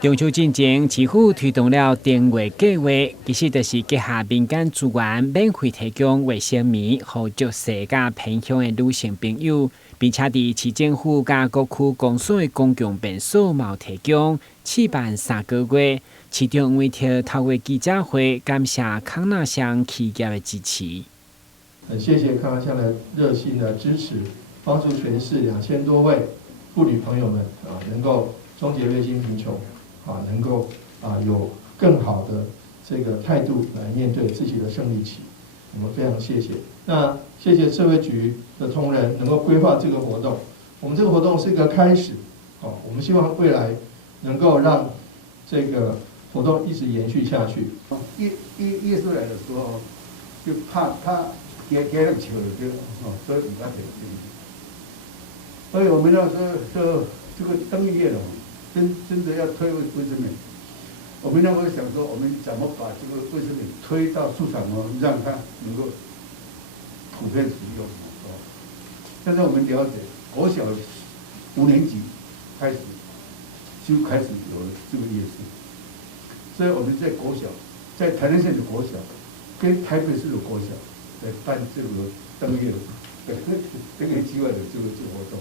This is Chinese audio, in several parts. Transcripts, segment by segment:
中秋进前，市府推动了订阅计划，其实就是结合民间资源，免费提供卫生棉，予弱势甲偏乡的女性朋友，并且伫市政府甲各区公所的公共便所嘛提供，试办3个月。市长黄伟哲透过记者会感谢康纳乡企业的支持。很谢谢康纳乡的热心的支持，帮助全市2000多位妇女朋友们能够终结月经贫穷。能够有更好的这个态度来面对自己的生理期，我们非常谢谢。那谢谢社会局的同仁能够规划这个活动，我们这个活动是一个开始，我们希望未来能够让这个活动一直延续下去。耶稣来的时候，就怕他给人求就所以比较便宜。所以我们要说这个灯夜了。真的要推卫生棉，我们那会想说，我们怎么把这个卫生棉推到市场让它能够普遍使用。现在我们了解，国小5年级开始就开始有了这个夜市，所以我们在国小，在台南县的国小跟台北市的国小来办这个灯夜灯夜计划的这个活动。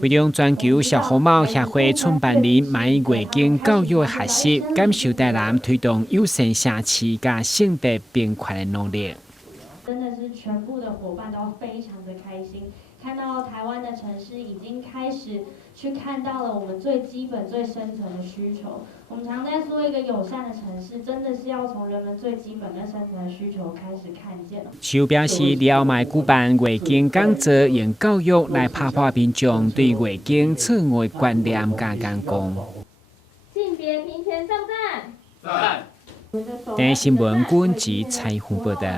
为了全球小红帽协会创办人卖月经教育的学习，感受台南推动友善城市甲性别平权的努力。真的是全部的伙伴都非常的开心，看到台湾的城市已经开始去看到了我们最基本、最深层的需求。我们常在说一个友善的城市，真的是要从人们最基本跟深层的需求开始看见。市表示，了卖举办月经讲座，用教育来打破民众对月经错误的观念甲眼光。性别平权上战。台新闻军及采访报道。